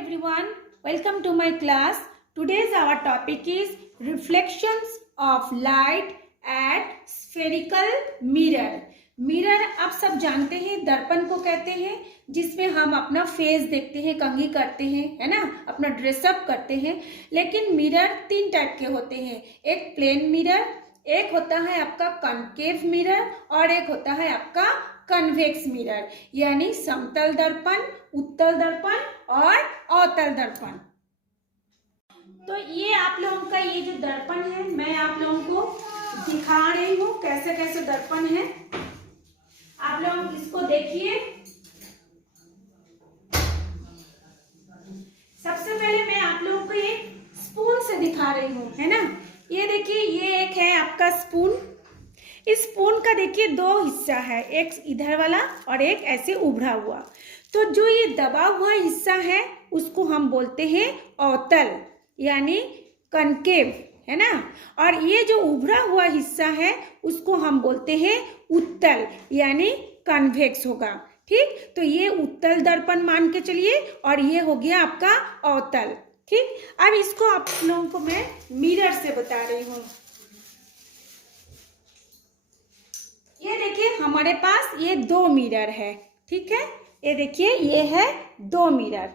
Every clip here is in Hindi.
everyone, welcome to my class. Today's our topic is reflections of light at spherical mirror. Mirror आप सब जानते हैं दर्पण को कहते हैं, जिसमें हम अपना फेस देखते हैं, कंघी करते हैं, है ना, अपना ड्रेसअप करते हैं। लेकिन मिरर तीन टाइप के होते हैं, एक प्लेन मिरर, एक होता है आपका कॉन्केव मिरर और एक होता है आपका कन्वेक्स मिरर, यानी समतल दर्पण, उत्तल दर्पण और अवतल दर्पण। तो ये आप लोगों का ये जो दर्पण है, मैं आप लोगों को दिखा रही हूँ कैसे कैसे दर्पण है। आप लोग इसको देखिए। सबसे पहले मैं आप लोगों को ये स्पून से दिखा रही हूँ, है ना। ये देखिए, ये एक है आपका स्पून। इस स्पून का देखिए दो हिस्सा है, एक इधर वाला और एक ऐसे उभरा हुआ। तो जो ये दबा हुआ हिस्सा है उसको हम बोलते हैं अवतल यानी कनकेव, है ना। और ये जो उभरा हुआ हिस्सा है उसको हम बोलते हैं उत्तल यानी कन्वेक्स होगा। ठीक, तो ये उत्तल दर्पण मान के चलिए और ये हो गया आपका अवतल। ठीक, अब इसको आप लोगों को मैं मिरर से बता रही हूँ। ये देखिए हमारे पास ये दो मिरर है, ठीक है। ये देखिए ये है दो मिरर,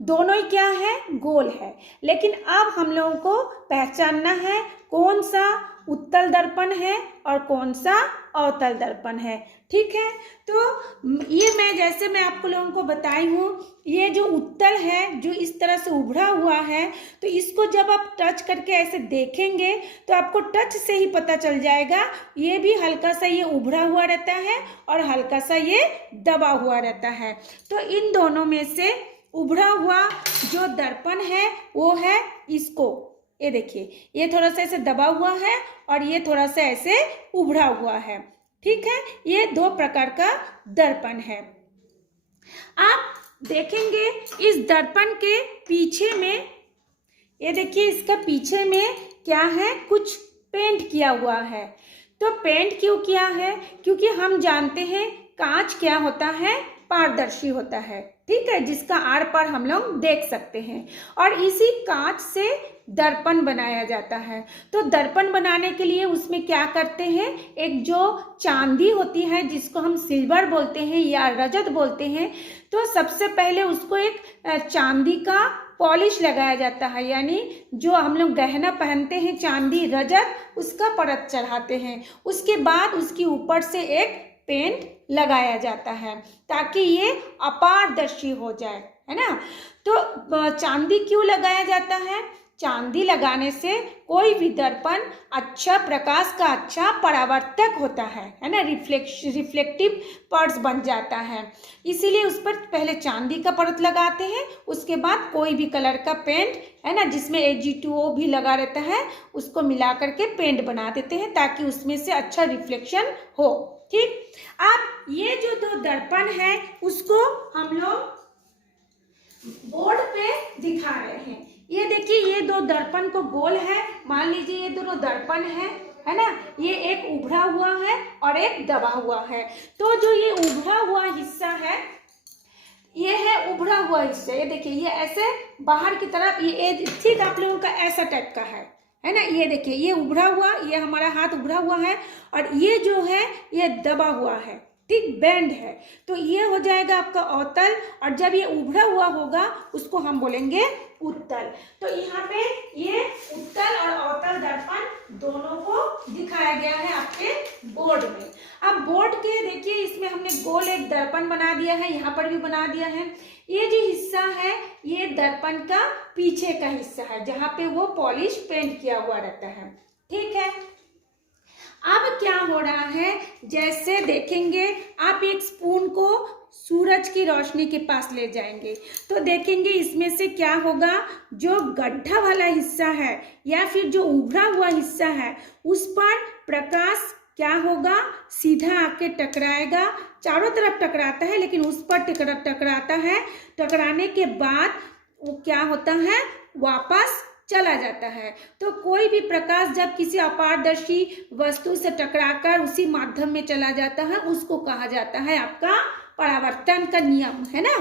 दोनों ही क्या है, गोल है। लेकिन अब हम लोगों को पहचानना है कौन सा उत्तल दर्पण है और कौन सा अवतल दर्पण है। ठीक है, तो ये मैं आपको लोगों को बताई हूँ, ये जो उत्तल है जो इस तरह से उभरा हुआ है, तो इसको जब आप टच करके ऐसे देखेंगे तो आपको टच से ही पता चल जाएगा। ये भी हल्का सा ये उभरा हुआ रहता है और हल्का सा ये दबा हुआ रहता है। तो इन दोनों में से उभरा हुआ जो दर्पण है वो है इसको, ये देखिए, ये थोड़ा सा ऐसे दबा हुआ है और ये थोड़ा सा ऐसे उभरा हुआ है। ठीक है, ये दो प्रकार का दर्पण है। आप देखेंगे इस दर्पण के पीछे में, ये देखिए इसका पीछे में क्या है, कुछ पेंट किया हुआ है। तो पेंट क्यों किया है, क्योंकि हम जानते हैं कांच क्या होता है, पारदर्शी होता है, ठीक है, जिसका आर पार हम लोग देख सकते हैं। और इसी कांच से दर्पण बनाया जाता है। तो दर्पण बनाने के लिए उसमें क्या करते हैं, एक जो चांदी होती है जिसको हम सिल्वर बोलते हैं या रजत बोलते हैं, तो सबसे पहले उसको एक चांदी का पॉलिश लगाया जाता है, यानी जो हम लोग गहना पहनते हैं चांदी रजत, उसका परत चढ़ाते हैं। उसके बाद उसके ऊपर से एक पेंट लगाया जाता है ताकि ये अपारदर्शी हो जाए, है ना। तो चांदी क्यों लगाया जाता है, चांदी लगाने से कोई भी दर्पण अच्छा प्रकाश का अच्छा परावर्तक होता है ना, रिफ्लेक्टिव पार्ट्स बन जाता है। इसीलिए उस पर पहले चांदी का परत लगाते हैं, उसके बाद कोई भी कलर का पेंट, है ना, जिसमें Ag2O भी लगा रहता है, उसको मिला करके पेंट बना देते हैं ताकि उसमें से अच्छा रिफ्लेक्शन हो। ठीक, अब ये जो दो दर्पण है उसको हम लोग बोर्ड पे दिखा रहे हैं। ये देखिए ये दो दर्पण को गोल है, मान लीजिए ये दोनों दर्पण है ना, ये एक उभरा हुआ है और एक दबा हुआ है। तो जो ये उभरा हुआ हिस्सा है, ये है उभरा हुआ हिस्सा, ये देखिए ये ऐसे बाहर की तरफ, ये ठीक आप लोगों का ऐसा टाइप का है ना। ये देखिए ये उभरा हुआ, ये हमारा हाथ उभरा हुआ है और ये जो है ये दबा हुआ है, ठीक, बैंड है। तो ये हो जाएगा आपका अवतल, और जब ये उभरा हुआ होगा उसको हम बोलेंगे उत्तल। तो यहाँ पे ये उत्तल और अवतल दर्पण दोनों को दिखाया गया है आपके बोर्ड में। अब बोर्ड के देखिए इसमें हमने गोल एक दर्पण बना दिया है, यहाँ पर भी बना दिया है। ये जो हिस्सा है ये दर्पण का पीछे का हिस्सा है जहाँ पे वो पॉलिश पेंट किया हुआ रहता है। ठीक है, अब क्या हो रहा है, जैसे देखेंगे आप एक स्पून को सूरज की रोशनी के पास ले जाएंगे तो देखेंगे इसमें से क्या होगा, जो गड्ढा वाला हिस्सा है या फिर जो उभरा हुआ हिस्सा है उस पर प्रकाश क्या होगा, सीधा आके टकराएगा। चारों तरफ टकराता है लेकिन उस पर टकराता है। टकराने के बाद वो क्या होता है, वापस चला जाता है। तो कोई भी प्रकाश जब किसी अपारदर्शी वस्तु से टकराकर उसी माध्यम में चला जाता है उसको कहा जाता है आपका परावर्तन का नियम है ना।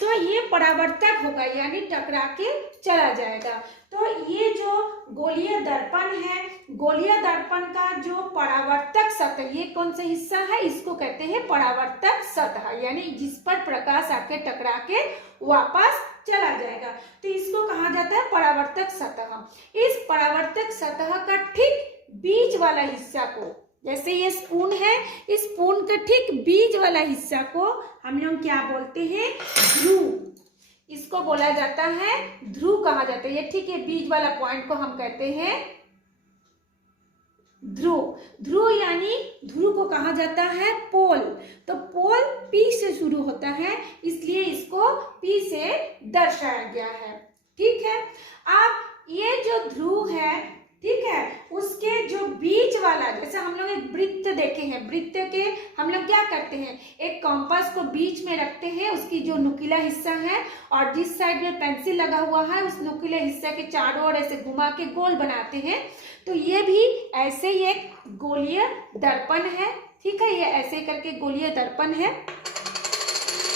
तो ये परावर्तक होगा यानी टकरा के चला जाएगा। तो ये जो गोलीय दर्पण है, गोलीय दर्पण का जो परावर्तक सतह, ये कौन सा हिस्सा है, इसको कहते हैं परावर्तक सतह, यानी जिस पर प्रकाश आके टकरा के वापस चला जाएगा, तो इसको कहा जाता है परावर्तक सतह। इस परावर्तक सतह का ठीक बीच वाला हिस्सा को, जैसे ये स्पून है, इस स्पून के ठीक बीच वाला हिस्सा को हम लोग क्या बोलते हैं, ध्रुव। इसको बोला जाता है ध्रुव कहा जाता है। ये ठीक है, बीच वाला पॉइंट को हम कहते हैं ध्रुव। ध्रुव यानी ध्रुव को कहा जाता है पोल। तो पोल पी से शुरू होता है, इसलिए इसको पी से दर्शाया गया है। ठीक है, अब ये जो ध्रुव है, ठीक है, उसके जो बीच वाला, जैसे हम लोग एक वृत्त देखे हैं, वृत्त के हम लोग क्या करते हैं, एक कंपास को बीच में रखते हैं, उसकी जो नुकीला हिस्सा है और जिस साइड में पेंसिल लगा हुआ है उस नुकीले हिस्से के चारों ओर ऐसे घुमा के गोल बनाते हैं। तो ये भी ऐसे ही एक गोलीय दर्पण है। ठीक है, ये ऐसे करके गोलीय दर्पण है।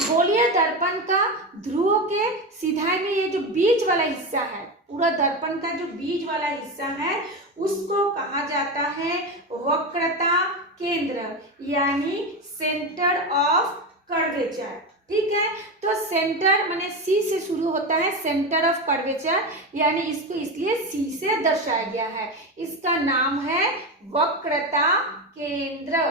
गोलीय दर्पण का ध्रुव के सीधाई में ये जो बीच वाला हिस्सा है, पूरा दर्पण का जो बीच वाला हिस्सा है, उसको कहा जाता है वक्रता केंद्र यानी सेंटर ऑफ कर्वेचर। ठीक है, तो सेंटर माने सी से शुरू होता है, सेंटर ऑफ कर्वेचर, यानी इसको इसलिए सी से दर्शाया गया है। इसका नाम है वक्रता केंद्र।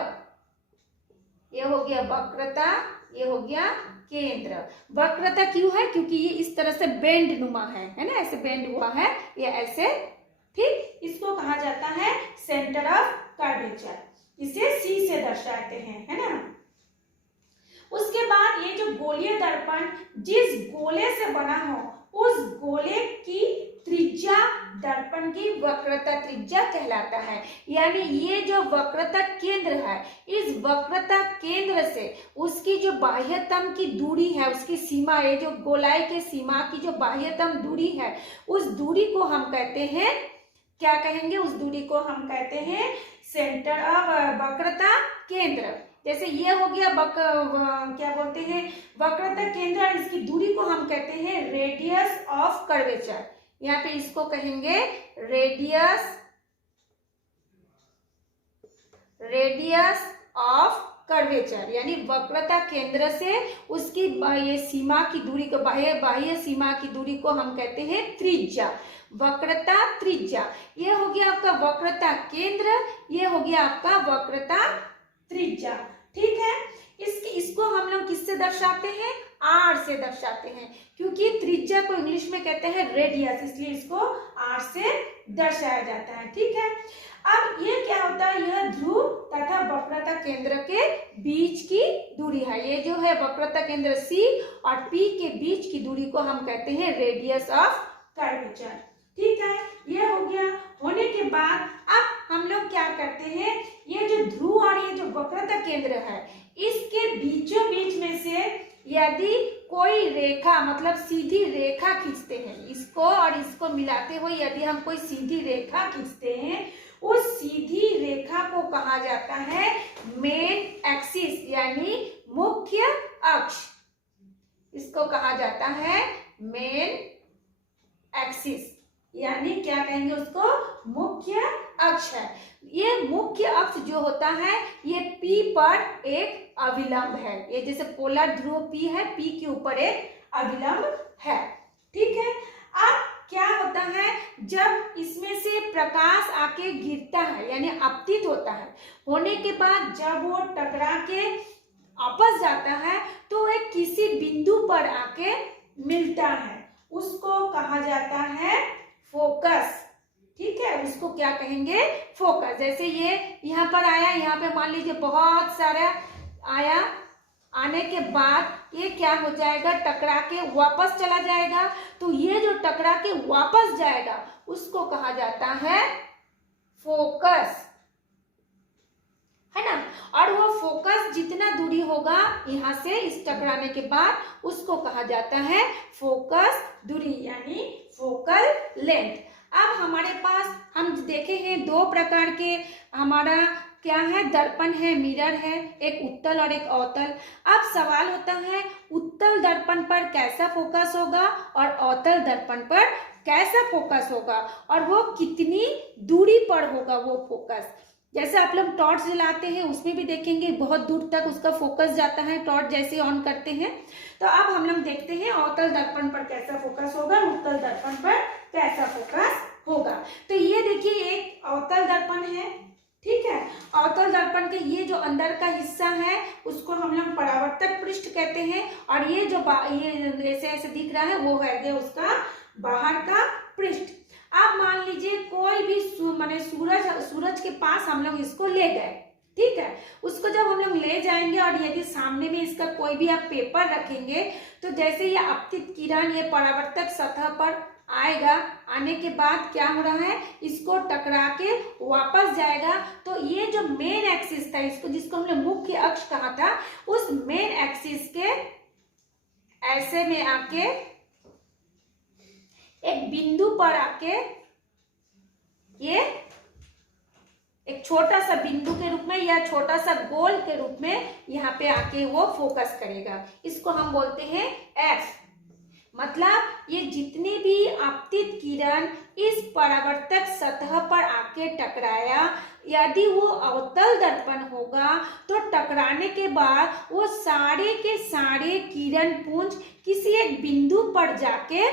ये हो गया वक्रता, ये हो गया केंद्र। वक्रता क्यों है, क्योंकि ये इस तरह से बेंड नुमा है ना, ऐसे बेंड हुआ है, ये ऐसे। ठीक, इसको कहा जाता है सेंटर ऑफ कर्वेचर, इसे सी से दर्शाते हैं, है ना। उसके बाद ये जो गोलीय दर्पण जिस गोले से बना हो, उस गोले की त्रिज्या दर्पण की वक्रता त्रिज्या कहलाता है। यानी ये जो वक्रता केंद्र है, इस वक्रता केंद्र से उसकी जो बाह्यतम की दूरी है, उसकी सीमा, ये जो गोलाई के सीमा की जो बाह्यतम दूरी है, उस दूरी को हम कहते हैं, क्या कहेंगे, उस दूरी को हम कहते हैं सेंटर ऑफ वक्रता केंद्र। जैसे ये हो गया क्या बोलते हैं, वक्रता केंद्र, और इसकी दूरी को हम कहते हैं रेडियस ऑफ कर्वेचर। यहाँ पे इसको कहेंगे रेडियस ऑफ कर्वेचर, यानी वक्रता केंद्र से उसकी ये सीमा की दूरी को, बाह्य सीमा की दूरी को हम कहते हैं त्रिज्या, वक्रता त्रिज्या। ये हो गया आपका वक्रता केंद्र, ये हो गया आपका वक्रता त्रिज्या। ठीक है, इसको हम लोग किससे दर्शाते हैं, आर से दर्शाते हैं, क्योंकि त्रिज्या को इंग्लिश में कहते हैं रेडियस, इसलिए इसको आर से दर्शाया जाता है। ठीक है, अब ये क्या होता है, यह ध्रुव तथा वक्रता केंद्र के बीच की दूरी है। ये जो है वक्रता केंद्र सी और पी के बीच की दूरी को हम कहते हैं रेडियस ऑफ कर्वेचर। ठीक है, ये हो गया। होने के बाद अब हम लोग क्या करते हैं, ये जो ध्रुव और ये जो वक्रता केंद्र है, इसके बीचों बीच में से यदि कोई रेखा, मतलब सीधी रेखा खींचते हैं, इसको और इसको मिलाते हुए यदि हम कोई सीधी रेखा खींचते हैं, उस सीधी रेखा को कहा जाता है मेन एक्सिस यानी मुख्य अक्ष। इसको कहा जाता है मेन एक्सिस, यानी क्या कहेंगे उसको, मुख्य अक्ष है। ये मुख्य अक्ष जो होता है, ये P पर एक अभिलंब है। ये जैसे पोलर ध्रुव P है, P के ऊपर एक अभिलंब है। ठीक है, अब क्या होता है, जब इसमें से प्रकाश आके गिरता है यानी आपतित होता है, होने के बाद जब वो टकरा के आपस जाता है, तो एक किसी बिंदु पर आके मिलता है, उसको कहा जाता है फोकस। ठीक है, उसको क्या कहेंगे, फोकस। जैसे ये यहाँ पर आया, यहाँ पे मान लीजिए बहुत सारा आया, आने के बाद ये क्या हो जाएगा, टकरा के वापस चला जाएगा। तो ये जो टकरा के वापस जाएगा उसको कहा जाता है फोकस, है ना। और वो फोकस जितना दूरी होगा यहाँ से इस टकराने के बाद, उसको कहा जाता है फोकस दूरी यानी फोकल लेंथ। अब हमारे पास हम देखे हैं दो प्रकार के हमारा क्या है, दर्पण है, मिरर है, एक उत्तल और एक अवतल। अब सवाल होता है उत्तल दर्पण पर कैसा फोकस होगा और अवतल दर्पण पर कैसा फोकस होगा, और वो कितनी दूरी पर होगा वो फोकस। जैसे आप लोग टॉर्च जलाते हैं उसमें भी देखेंगे बहुत दूर तक उसका फोकस जाता है टॉर्च जैसे ऑन करते हैं। तो अब हम लोग देखते हैं अवतल दर्पण पर कैसा फोकस होगा, उत्तल दर्पण पर कैसा फोकस होगा। तो ये देखिए एक अवतल दर्पण है, ठीक है। अवतल दर्पण के ये जो अंदर का हिस्सा है उसको हम लोग परावर्तक पृष्ठ कहते हैं, और ये जो ये ऐसे ऐसे दिख रहा है वो है उसका बाहर का पृष्ठ। अब मान लीजिए कोई भी माने सूरज के पास हम लोग इसको ले गए, ठीक है। उसको जब हम लोग ले जाएंगे और यदि सामने में इसका कोई भी आप पेपर रखेंगे तो जैसे ये आपतित किरण ये परावर्तक सतह पर आएगा, आने के बाद क्या हो रहा है, इसको टकरा के वापस जाएगा। तो ये जो मेन एक्सिस था, इसको जिसको हमने मुख्य अक्ष कहा था, उस मेन एक्सिस के ऐसे में आके एक बिंदु पर आके ये एक छोटा सा बिंदु के रूप में या छोटा सा गोल के रूप में यहाँ पे आके वो फोकस करेगा। इसको हम बोलते हैं एफ। मतलब ये जितनी भी आपतित किरण इस परावर्तक सतह पर आके टकराया, यदि वो अवतल दर्पण होगा तो टकराने के बाद वो सारे के सारे किरण पुंज किसी एक बिंदु पर जाके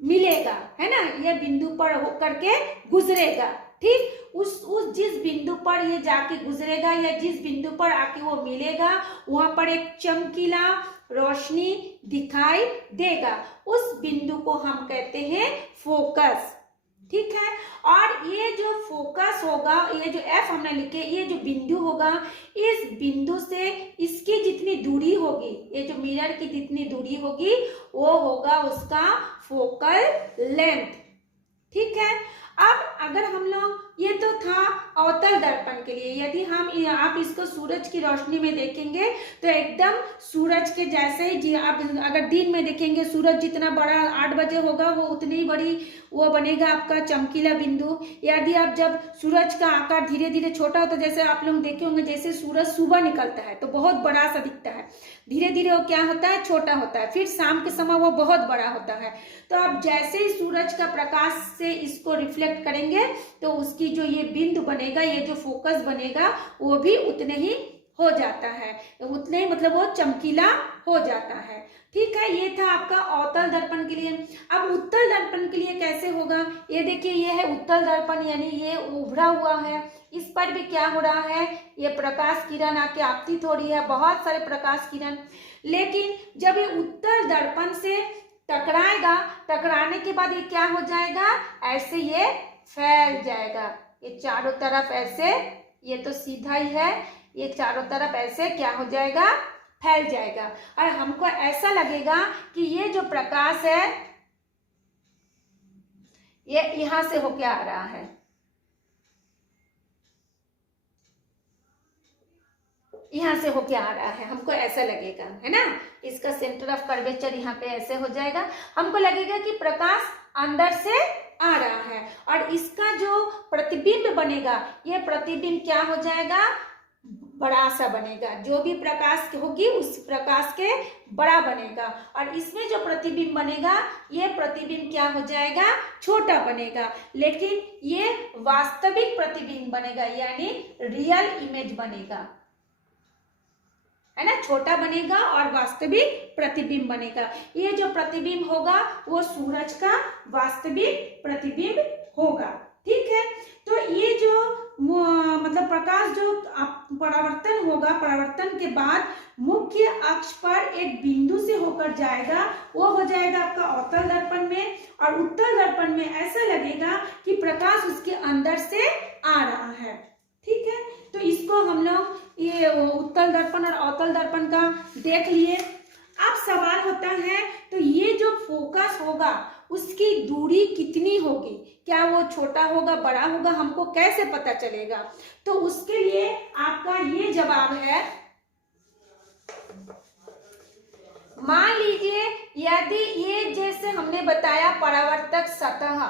मिलेगा, है ना। ये बिंदु पर होकर के गुजरेगा, ठीक। उस जिस बिंदु पर ये जाके गुजरेगा या जिस बिंदु पर आके वो मिलेगा वहां पर एक चमकीला रोशनी दिखाई देगा। उस बिंदु को हम कहते हैं फोकस, ठीक है। और ये जो फोकस होगा, ये जो एफ हमने लिखे, ये जो बिंदु होगा, इस बिंदु से इसकी जितनी दूरी होगी, ये जो मिरर की जितनी दूरी होगी वो होगा उसका फोकल लेंथ, ठीक है। अब अगर हम लोग, ये तो था अवतल दर्पण के लिए, यदि हम आप इसको सूरज की रोशनी में देखेंगे तो एकदम सूरज के जैसे ही, आप अगर दिन में देखेंगे सूरज जितना बड़ा 8 बजे होगा वो उतनी ही बड़ी वो बनेगा आपका चमकीला बिंदु। यदि आप जब सूरज का आकार धीरे धीरे छोटा होता है, जैसे आप लोग देखे होंगे जैसे सूरज सुबह निकलता है तो बहुत बड़ा सा दिखता है, धीरे धीरे वो क्या होता है, छोटा होता है, फिर शाम के समय वो बहुत बड़ा होता है। तो आप जैसे ही सूरज का प्रकाश से इसको रिफ्लेक्ट करेंगे तो उसकी जो ये बिंदु बनेगा, ये जो फोकस बनेगा वो भी उतने ही हो जाता है, उतने ही मतलब वो चमकीला हो जाता है, ठीक है। ये था आपका अवतल दर्पण के लिए। अब उत्तल दर्पण के लिए कैसे होगा, ये देखिए ये है उत्तल दर्पण, यानी ये उभरा हुआ है, इस पर भी क्या हो रहा है, ये प्रकाश किरण आके आपतित हो रही है, बहुत सारे प्रकाश किरण। लेकिन जब ये उत्तल दर्पण से टकराएगा, टकराने के बाद ये क्या हो जाएगा, ऐसे ये फैल जाएगा, ये चारों तरफ ऐसे, ये तो सीधा ही है, ये चारों तरफ ऐसे क्या हो जाएगा, फैल जाएगा। और हमको ऐसा लगेगा कि ये जो प्रकाश है ये यहां से होके आ रहा है, यहां से होके आ रहा है, हमको ऐसा लगेगा, है ना। इसका सेंटर ऑफ कर्वेचर यहाँ पे ऐसे हो जाएगा, हमको लगेगा कि प्रकाश अंदर से आ रहा है। और इसका जो प्रतिबिंब बनेगा, ये प्रतिबिंब क्या हो जाएगा, बड़ा सा बनेगा, जो भी प्रकाश होगी उस प्रकाश के बड़ा बनेगा। और इसमें जो प्रतिबिंब बनेगा, ये प्रतिबिंब क्या हो जाएगा, छोटा बनेगा। लेकिन ये वास्तविक प्रतिबिंब बनेगा, यानी रियल इमेज बनेगा, है ना, छोटा बनेगा और वास्तविक प्रतिबिंब बनेगा। ये जो प्रतिबिंब होगा वो सूरज का वास्तविक प्रतिबिंब होगा, ठीक है। तो ये जो मतलब प्रकाश जो परावर्तन होगा, परावर्तन के बाद मुख्य अक्ष पर एक बिंदु से होकर जाएगा, वो हो जाएगा आपका अवतल दर्पण में। और उत्तल दर्पण में ऐसा लगेगा कि प्रकाश उसके अंदर से आ रहा है, ठीक है। तो इसको हम लोग ये उत्तल दर्पण और अवतल दर्पण का देख लिए। अब सवाल होता है तो ये जो फोकस होगा उसकी दूरी कितनी होगी, क्या वो छोटा होगा, बड़ा होगा, हमको कैसे पता चलेगा। तो उसके लिए आपका ये जवाब है, मान लीजिए यदि ये जैसे हमने बताया परावर्तक सतह,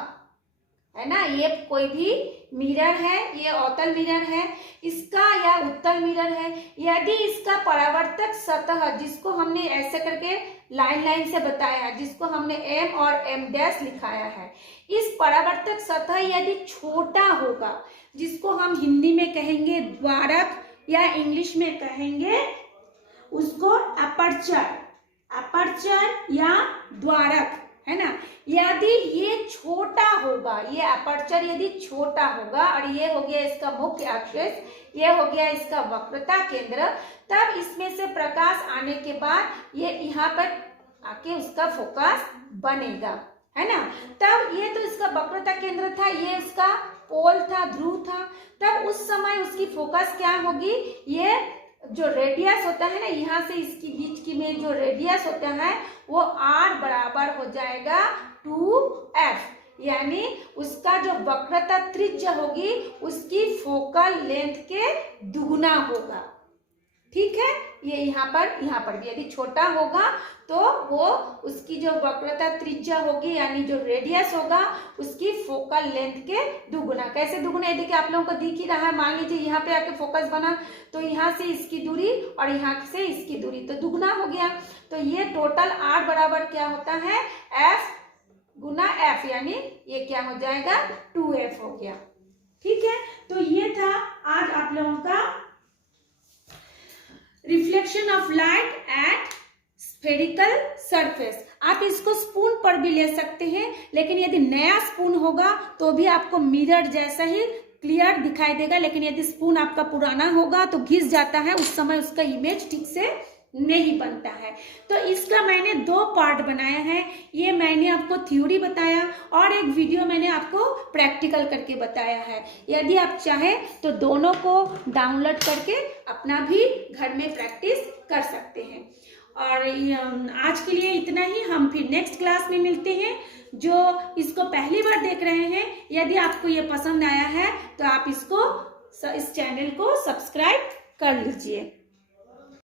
है ना। ये कोई भी मिरर है, ये अवतल मिरर है इसका या उत्तल मिरर है। यदि इसका परावर्तक सतह, जिसको हमने ऐसे करके लाइन लाइन से बताया है, जिसको हमने m और m' लिखाया है, इस परावर्तक सतह यदि छोटा होगा, जिसको हम हिंदी में कहेंगे द्वारक या इंग्लिश में कहेंगे उसको अपर्चर या द्वारक, है ना। यदि ये छोटा होगा, ये अपर्चर यदि छोटा होगा और ये हो गया इसका मुख्य एक्सिस, ये हो गया इसका वक्रता केंद्र, तब इसमें से प्रकाश आने के बाद ये यहाँ पर आके उसका फोकस बनेगा, है ना। तब ये तो इसका वक्रता केंद्र था, ये इसका पोल था, ध्रुव था। तब उस समय उसकी फोकस क्या होगी, ये जो रेडियस होता है ना, यहाँ से इसकी बीच की में जो रेडियस होता है वो r बराबर हो जाएगा 2f, यानी उसका जो वक्रता त्रिज्या होगी उसकी फोकल लेंथ के दुगुना होगा। ठीक है, ये यहाँ पर भी यदि छोटा होगा तो वो उसकी जो वक्रता त्रिज्या होगी यानी जो रेडियस होगा उसकी फोकल लेंथ के दुगुना। कैसे दुगुना, ये देखिए आप लोगों को दिख ही रहा है। मान लीजिए यहाँ पे आके फोकस बना तो यहाँ से इसकी दूरी और यहाँ से इसकी दूरी तो दुगुना हो गया। तो ये टोटल r बराबर क्या होता है, f गुना f, यानी ये क्या हो जाएगा 2f हो गया। ठीक है, तो ये था आज आप लोगों का reflection of light at spherical surface. आप इसको स्पून पर भी ले सकते हैं, लेकिन यदि नया स्पून होगा तो भी आपको मिरर जैसा ही क्लियर दिखाई देगा, लेकिन यदि स्पून आपका पुराना होगा तो घिस जाता है, उस समय उसका इमेज ठीक से नहीं बनता है। तो इसका मैंने 2 पार्ट बनाया है। ये मैंने आपको थ्योरी बताया और एक वीडियो मैंने आपको प्रैक्टिकल करके बताया है। यदि आप चाहें तो दोनों को डाउनलोड करके अपना भी घर में प्रैक्टिस कर सकते हैं। और आज के लिए इतना ही, हम फिर नेक्स्ट क्लास में मिलते हैं। जो इसको पहली बार देख रहे हैं, यदि आपको ये पसंद आया है तो आप इस चैनल को सब्सक्राइब कर लीजिए।